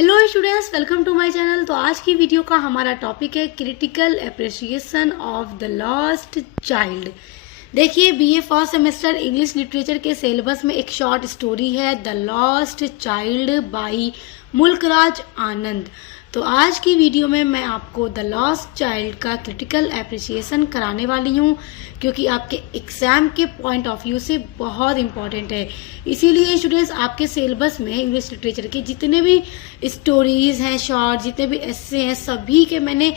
Hello students, welcome to my channel. तो आज की वीडियो का हमारा टॉपिक है critical appreciation of the lost child. देखिए, BA first semester English literature के सिलेबस में एक शॉर्ट स्टोरी है the lost child by Mulkraj Anand. तो आज की वीडियो में मैं आपको द लॉस्ट चाइल्ड का क्रिटिकल अप्रिसिएशन कराने वाली हूँ, क्योंकि आपके एग्जाम के पॉइंट ऑफ व्यू से बहुत इंपॉर्टेंट है। इसीलिए स्टूडेंट्स, आपके सिलेबस में इंग्लिश लिटरेचर के जितने भी स्टोरीज हैं शॉर्ट, जितने भी एस्से हैं, सभी के मैंने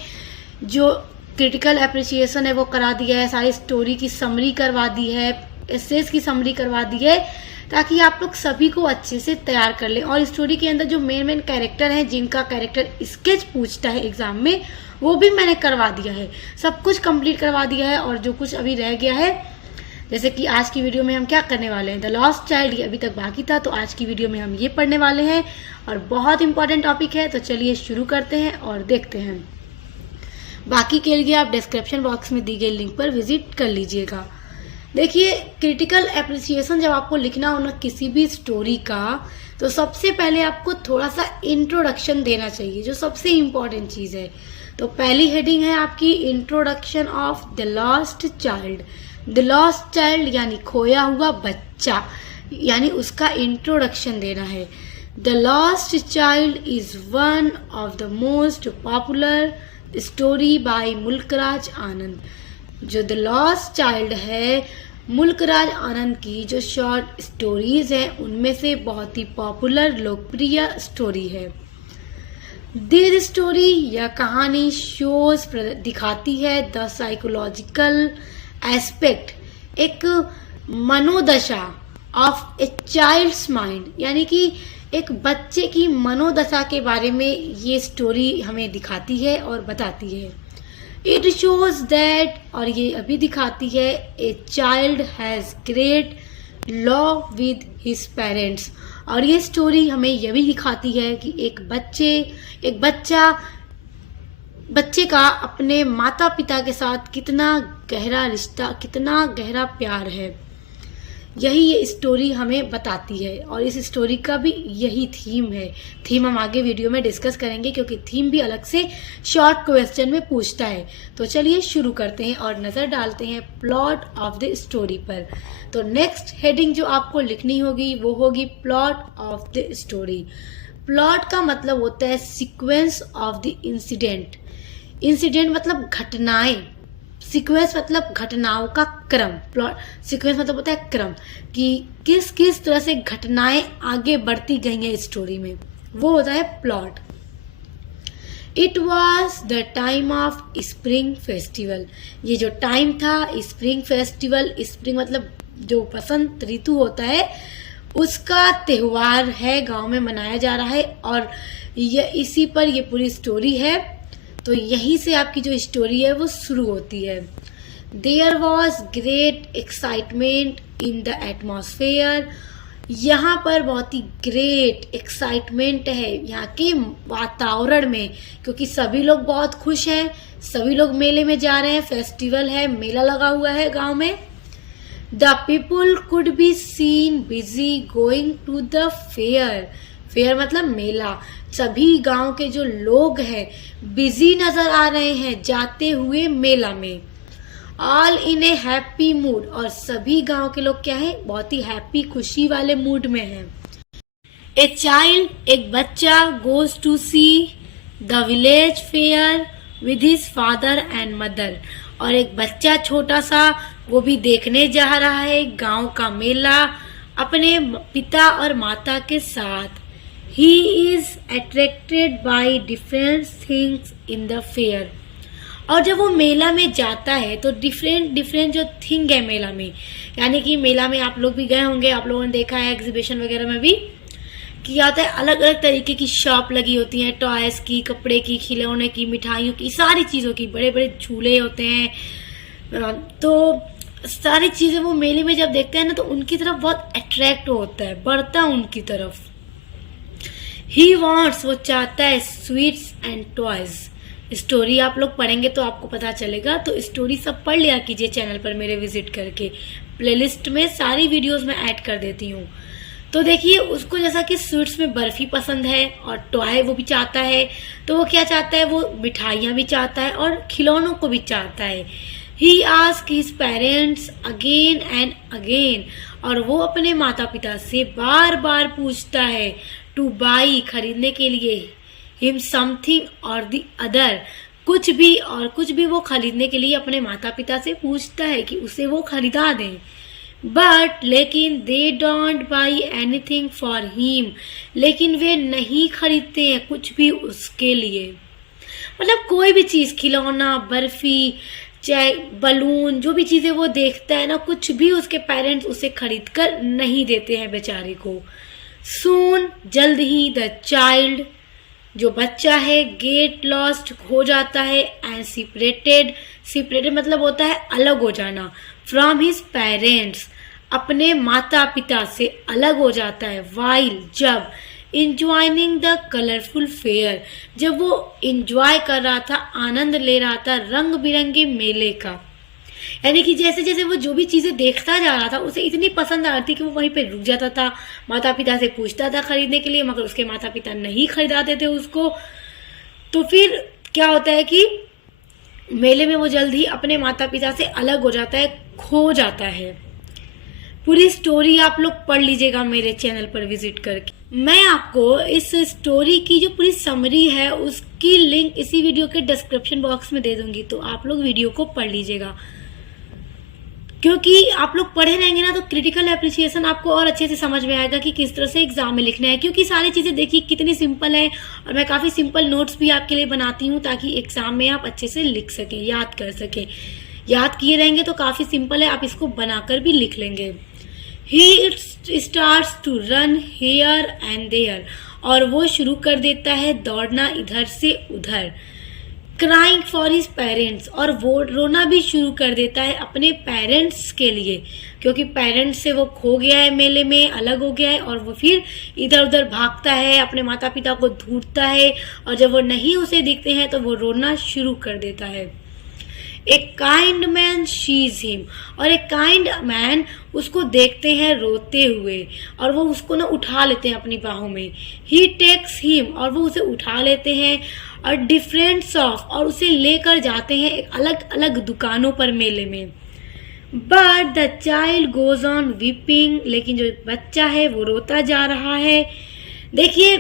जो क्रिटिकल अप्रिसिएशन है वो करा दिया है। सारी स्टोरी की समरी करवा दी है, एस्सेस की समरी करवा दी है, ताकि आप लोग सभी को अच्छे से तैयार कर लें। और स्टोरी के अंदर जो मेन कैरेक्टर हैं, जिनका कैरेक्टर स्केच पूछता है एग्जाम में, वो भी मैंने करवा दिया है। सब कुछ कंप्लीट करवा दिया है। और जो कुछ अभी रह गया है, जैसे कि आज की वीडियो में हम क्या करने वाले हैं, द लॉस्ट चाइल्ड, ये अभी तक बाकी था, तो आज की वीडियो में हम ये पढ़ने वाले हैं और बहुत इंपॉर्टेंट टॉपिक है। तो चलिए शुरू करते हैं और देखते हैं। बाकी के लिए आप डिस्क्रिप्शन बॉक्स में दी गई लिंक पर विजिट कर लीजिएगा। देखिए, क्रिटिकल एप्रिसिएशन जब आपको लिखना हो ना किसी भी स्टोरी का, तो सबसे पहले आपको थोड़ा सा इंट्रोडक्शन देना चाहिए, जो सबसे इम्पोर्टेंट चीज़ है। तो पहली हेडिंग है आपकी introduction of the lost child. The lost child यानी खोया हुआ बच्चा, यानी उसका इंट्रोडक्शन देना है। The lost child is one of the most popular story by Mulkraj Anand. जो द लॉस्ट चाइल्ड है, मुल्कराज आनंद की जो शॉर्ट स्टोरीज हैं, उनमें से बहुत ही पॉपुलर लोकप्रिय स्टोरी है। दिस स्टोरी, यह कहानी शोज दिखाती है द साइकोलॉजिकल एस्पेक्ट, एक मनोदशा ऑफ ए चाइल्ड्स माइंड, यानी कि एक बच्चे की मनोदशा के बारे में ये स्टोरी हमें दिखाती है और बताती है। इट शोज दैट, और ये अभी दिखाती है, a child has great love with his parents. और ये स्टोरी हमें यह भी दिखाती है कि एक बच्चे का अपने माता पिता के साथ कितना गहरा रिश्ता, कितना गहरा प्यार है। यही ये स्टोरी हमें बताती है। और इस स्टोरी का भी यही थीम है। थीम हम आगे वीडियो में डिस्कस करेंगे, क्योंकि थीम भी अलग से शॉर्ट क्वेश्चन में पूछता है। तो चलिए शुरू करते हैं और नज़र डालते हैं प्लॉट ऑफ द स्टोरी पर। तो नेक्स्ट हेडिंग जो आपको लिखनी होगी वो होगी plot of the story. Plot का मतलब होता है sequence of the incident. Incident मतलब घटनाएं, सीक्वेंस मतलब घटनाओं का क्रम। प्लॉट सीक्वेंस मतलब होता है क्रम, कि किस किस तरह से घटनाएं आगे बढ़ती गई हैं स्टोरी में, वो होता है plot. It was the time of spring festival. ये जो टाइम था स्प्रिंग फेस्टिवल, स्प्रिंग मतलब जो बसंत ऋतु होता है, उसका त्योहार है, गांव में मनाया जा रहा है। और ये इसी पर ये पूरी स्टोरी है। तो यहीं से आपकी जो स्टोरी है वो शुरू होती है। There was great excitement in the atmosphere. यहाँ पर बहुत ही ग्रेट एक्साइटमेंट है यहाँ के वातावरण में, क्योंकि सभी लोग बहुत खुश हैं, सभी लोग मेले में जा रहे हैं, फेस्टिवल है, मेला लगा हुआ है गांव में। The people could be seen busy going to the fair. Fair मतलब मेला। सभी गांव के जो लोग हैं बिजी नजर आ रहे हैं जाते हुए मेला में। All in A happy mood, और सभी गांव के लोग क्या है, बहुत ही हैप्पी, खुशी वाले मूड में हैं। ए चाइल्ड, एक बच्चा, goes to see the village fair with his father and mother. और एक बच्चा छोटा सा, वो भी देखने जा रहा है गांव का मेला अपने पिता और माता के साथ। He is attracted by different things in the fair. और जब वो मेला में जाता है तो डिफरेंट जो थिंग है मेला में, यानी कि मेला में आप लोग भी गए होंगे, आप लोगों ने देखा है एग्जीबिशन वगैरह में भी कि आता है, अलग अलग तरीके की शॉप लगी होती हैं, टॉयज की, कपड़े की, खिलौने की, मिठाइयों की, सारी चीज़ों की, बड़े बड़े झूले होते हैं। तो सारी चीज़ें वो मेले में जब देखते हैं ना, तो उनकी तरफ बहुत अट्रैक्ट होता है, बढ़ता है उनकी तरफ। ही वॉन्ट्स, वो चाहता है, स्वीट्स एंड टॉयज। स्टोरी आप लोग पढ़ेंगे तो आपको पता चलेगा। तो स्टोरी सब पढ़ लिया कीजिए चैनल पर मेरे विजिट करके, प्लेलिस्ट में सारी वीडियोस में ऐड कर देती हूँ। तो देखिए उसको जैसा कि स्वीट्स में बर्फी पसंद है और टॉय वो भी चाहता है, तो वो क्या चाहता है, वो मिठाइयाँ भी चाहता है और खिलौनों को भी चाहता है। He ask his parents again and again, और वो अपने माता पिता से बार बार पूछता है टू बाई, खरीदने के लिए, हिम समथिंग और द अदर, कुछ भी और कुछ भी वो खरीदने के लिए अपने माता पिता से पूछता है कि उसे वो खरीदा दें। बट लेकिन they don't buy anything for him, लेकिन वे नहीं खरीदते हैं कुछ भी उसके लिए। मतलब कोई भी चीज़, खिलौना, बर्फी, चाहे बलून, जो भी चीज़ें वो देखता है ना, कुछ भी उसके पेरेंट्स उसे खरीद कर नहीं देते हैं बेचारे को। सून, जल्द ही, द चाइल्ड, जो बच्चा है, गेट लॉस्ट, हो जाता है, एंड सेपरेटेड, सेपरेटेड मतलब होता है अलग हो जाना, फ्रॉम हिज पेरेंट्स, अपने माता पिता से अलग हो जाता है, वाइल, जब, इंजॉइंग द कलरफुल फेयर, जब वो इंजॉय कर रहा था, आनंद ले रहा था रंग बिरंगे मेले का। यानी कि जैसे जैसे वो जो भी चीज़ें देखता जा रहा था उसे इतनी पसंद आ रही थी कि वो वहीं पे रुक जाता था, माता पिता से पूछता था खरीदने के लिए, मगर उसके माता पिता नहीं खरीदाते थे उसको। तो फिर क्या होता है कि मेले में वो जल्द ही अपने माता पिता से अलग हो जाता है, खो जाता है। पूरी स्टोरी आप लोग पढ़ लीजिएगा मेरे चैनल पर विजिट करके। मैं आपको इस स्टोरी की जो पूरी समरी है उसकी लिंक इसी वीडियो के डिस्क्रिप्शन बॉक्स में दे दूंगी, तो आप लोग वीडियो को पढ़ लीजिएगा, क्योंकि आप लोग पढ़े रहेंगे ना तो क्रिटिकल एप्रिसिएशन आपको और अच्छे से समझ में आएगा कि किस तरह से एग्जाम में लिखना है। क्योंकि सारी चीज़ें देखिए कितनी सिंपल है, और मैं काफ़ी सिंपल नोट्स भी आपके लिए बनाती हूँ ताकि एग्जाम में आप अच्छे से लिख सकें, याद कर सकें। याद किए रहेंगे तो काफ़ी सिंपल है, आप इसको बनाकर भी लिख लेंगे। He starts to run here and there, और वो शुरू कर देता है दौड़ना इधर से उधर। क्राइंग फॉर हिज पेरेंट्स, और वो रोना भी शुरू कर देता है अपने पेरेंट्स के लिए, क्योंकि पेरेंट्स से वो खो गया है, मेले में अलग हो गया है, और वो फिर इधर उधर भागता है, अपने माता पिता को ढूंढता है, और जब वो नहीं उसे दिखते हैं तो वो रोना शुरू कर देता है। ए काइंड मैन शीज हिम, और एक काइंड मैन उसको देखते हैं रोते हुए, और वो उसको ना उठा लेते हैं अपनी बाहों में। ही टेक्स हिम, और वो उसे उठा लेते हैं, और डिफरेंट ऑफ, और उसे लेकर जाते हैं एक अलग अलग दुकानों पर मेले में। But the child goes on weeping, लेकिन जो बच्चा है वो रोता जा रहा है। देखिए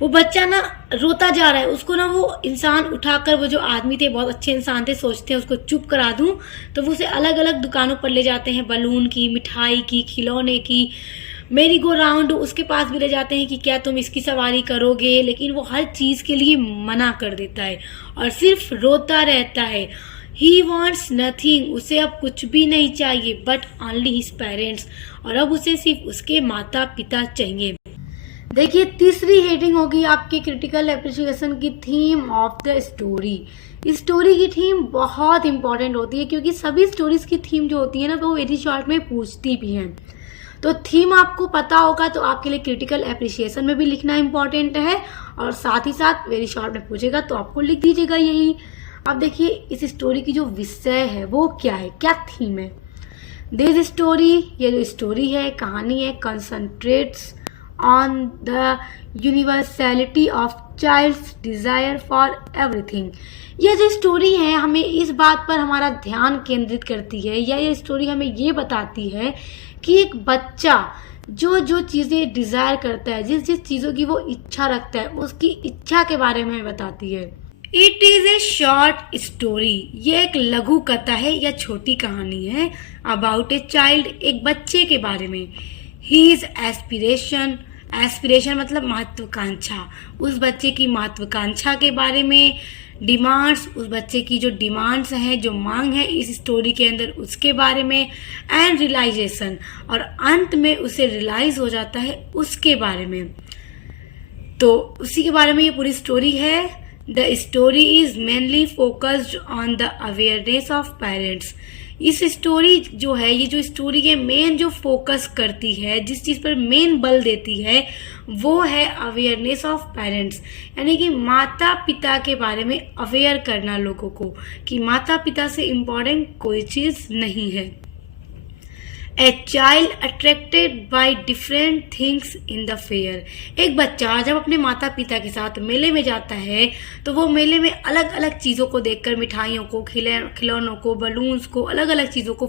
वो बच्चा ना रोता जा रहा है, उसको ना वो इंसान उठाकर, वो जो आदमी थे बहुत अच्छे इंसान थे, सोचते हैं उसको चुप करा दूं, तो वो उसे अलग अलग दुकानों पर ले जाते हैं, बलून की, मिठाई की, खिलौने की, मेरी गो राउंड उसके पास भी ले जाते हैं कि क्या तुम इसकी सवारी करोगे, लेकिन वो हर चीज़ के लिए मना कर देता है और सिर्फ रोता रहता है। ही वॉन्ट्स नथिंग, उसे अब कुछ भी नहीं चाहिए, बट ओनली हिज पेरेंट्स, और अब उसे सिर्फ उसके माता पिता चाहिए। देखिए तीसरी हेडिंग होगी आपकी क्रिटिकल एप्रिसिएशन की, थीम ऑफ द स्टोरी। इस स्टोरी की थीम बहुत इंपॉर्टेंट होती है, क्योंकि सभी स्टोरीज की थीम जो होती है ना वो वेरी शॉर्ट में पूछती भी हैं। तो थीम आपको पता होगा तो आपके लिए क्रिटिकल एप्रिसिएशन में भी लिखना इंपॉर्टेंट है, और साथ ही साथ वेरी शॉर्ट में पूछेगा तो आपको लिख दीजिएगा यही। अब देखिए इस स्टोरी की जो विषय है वो क्या है, क्या थीम है। दिस स्टोरी, ये जो स्टोरी है, कहानी है, कंसंट्रेट्स on the universality of child's desire for everything। ये जो स्टोरी है हमें इस बात पर हमारा ध्यान केंद्रित करती है, या ये स्टोरी हमें ये बताती है कि एक बच्चा जो जो चीज़ें डिज़ायर करता है, जिस जिस चीज़ों की वो इच्छा रखता है, उसकी इच्छा के बारे में बताती है। It is a short story, ये एक लघु कथा है या छोटी कहानी है, अबाउट ए चाइल्ड, एक बच्चे के बारे में। हीज एस्पिरेशन, एस्पिरेशन मतलब महत्वाकांक्षा, उस बच्चे की महत्वाकांक्षा के बारे में। डिमांड्स, उस बच्चे की जो डिमांड्स हैं, जो मांग है इस स्टोरी के अंदर, उसके बारे में। एंड रियलाइजेशन, और अंत में उसे रियलाइज हो जाता है उसके बारे में, तो उसी के बारे में ये पूरी स्टोरी है। The story is mainly focused on the awareness of parents. इस स्टोरी जो है, ये जो स्टोरी है मेन जो फोकस करती है, जिस चीज़ पर मेन बल देती है वो है अवेयरनेस ऑफ पेरेंट्स, यानी कि माता पिता के बारे में अवेयर करना लोगों को कि माता पिता से इम्पोर्टेंट कोई चीज़ नहीं है। A child attracted by different things in the fair. एक बच्चा जब अपने माता पिता के साथ मेले में जाता है तो वो मेले में अलग अलग चीज़ों को देखकर, मिठाइयों को, खिलौनों को, बलून्स को, अलग अलग चीज़ों को,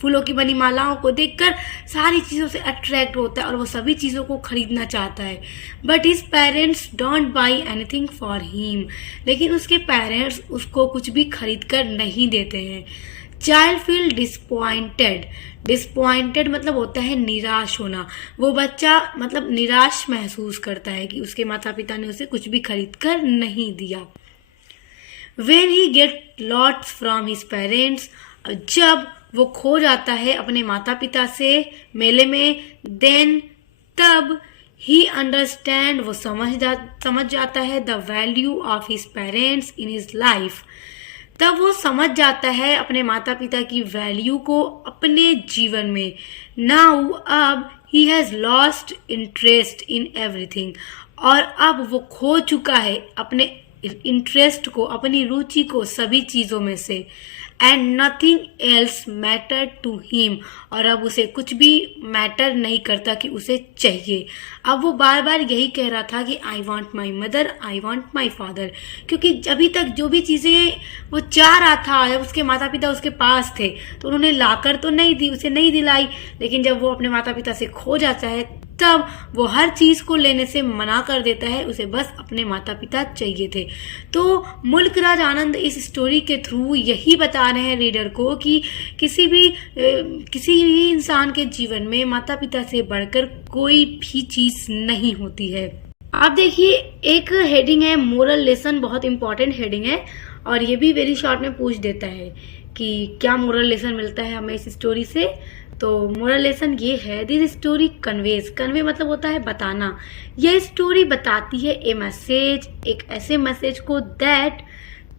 फूलों की बनी मालाओं को देखकर सारी चीज़ों से अट्रैक्ट होता है और वो सभी चीज़ों को खरीदना चाहता है। But his parents don't buy anything for him. लेकिन उसके पेरेंट्स उसको कुछ भी खरीद कर नहीं देते हैं। चाइल्ड फील डिसपॉइंटेड मतलब होता है निराश होना। वो बच्चा मतलब निराश महसूस करता है कि उसके माता पिता ने उसे कुछ भी खरीद कर नहीं दिया। When he get lots from his parents, जब वो खो जाता है अपने माता पिता से मेले में, then तब he understand वो समझ जाता है the value of his parents in his life। तब वो समझ जाता है अपने माता पिता की वैल्यू को अपने जीवन में। नाउ अब he has lost interest in everything, और अब वो खो चुका है अपने इंटरेस्ट को, अपनी रुचि को सभी चीज़ों में से। And nothing else matter to him, और अब उसे कुछ भी मैटर नहीं करता कि उसे चाहिए। अब वो बार बार यही कह रहा था कि I want my mother, I want my father, क्योंकि अभी तक जो भी चीज़ें वो चाह रहा था, जब उसके माता पिता उसके पास थे तो उन्होंने लाकर तो नहीं दी, उसे नहीं दिलाई। लेकिन जब वो अपने माता पिता से खो जाता है तब वो हर चीज़ को लेने से मना कर देता है, उसे बस अपने माता पिता चाहिए थे। तो मुल्क राज आनंद इस स्टोरी के थ्रू यही बता रहे हैं रीडर को कि किसी भी इंसान के जीवन में माता पिता से बढ़कर कोई भी चीज़ नहीं होती है। आप देखिए, एक हेडिंग है मोरल लेसन, बहुत इंपॉर्टेंट हेडिंग है, और ये भी वेरी शॉर्ट में पूछ देता है कि क्या मोरल लेसन मिलता है हमें इस स्टोरी से। तो मोरल लेसन ये है, दिस स्टोरी कन्वेज, कन्वे मतलब होता है बताना। यह स्टोरी बताती है ए मैसेज, एक ऐसे मैसेज को, that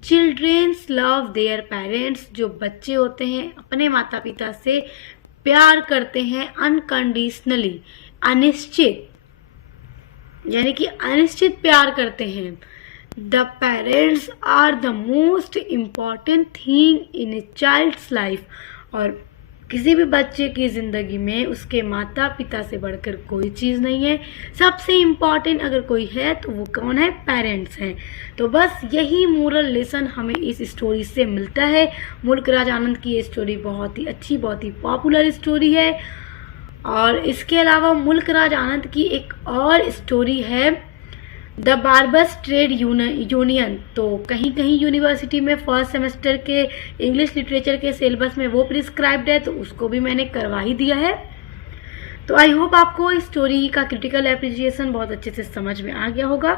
childrens love their parents, जो बच्चे होते हैं अपने माता पिता से प्यार करते हैं अनकंडीशनली, अनिश्चित, यानी कि अनिश्चित प्यार करते हैं। The parents are the most important thing in a child's life, और किसी भी बच्चे की ज़िंदगी में उसके माता पिता से बढ़कर कोई चीज़ नहीं है। सबसे इम्पॉर्टेंट अगर कोई है तो वो कौन है? पेरेंट्स हैं। तो बस यही मोरल लेसन हमें इस स्टोरी से मिलता है। मुल्क राज आनंद की ये स्टोरी बहुत ही अच्छी, बहुत ही पॉपुलर स्टोरी है। और इसके अलावा मुल्क राज आनंद की एक और स्टोरी है, द बार्बर्स ट्रेड यूनियन। तो कहीं कहीं यूनिवर्सिटी में फर्स्ट सेमेस्टर के इंग्लिश लिटरेचर के सिलेबस में वो प्रिस्क्राइब्ड है, तो उसको भी मैंने करवा ही दिया है। तो आई होप आपको इस स्टोरी का क्रिटिकल एप्रिसिएशन बहुत अच्छे से समझ में आ गया होगा।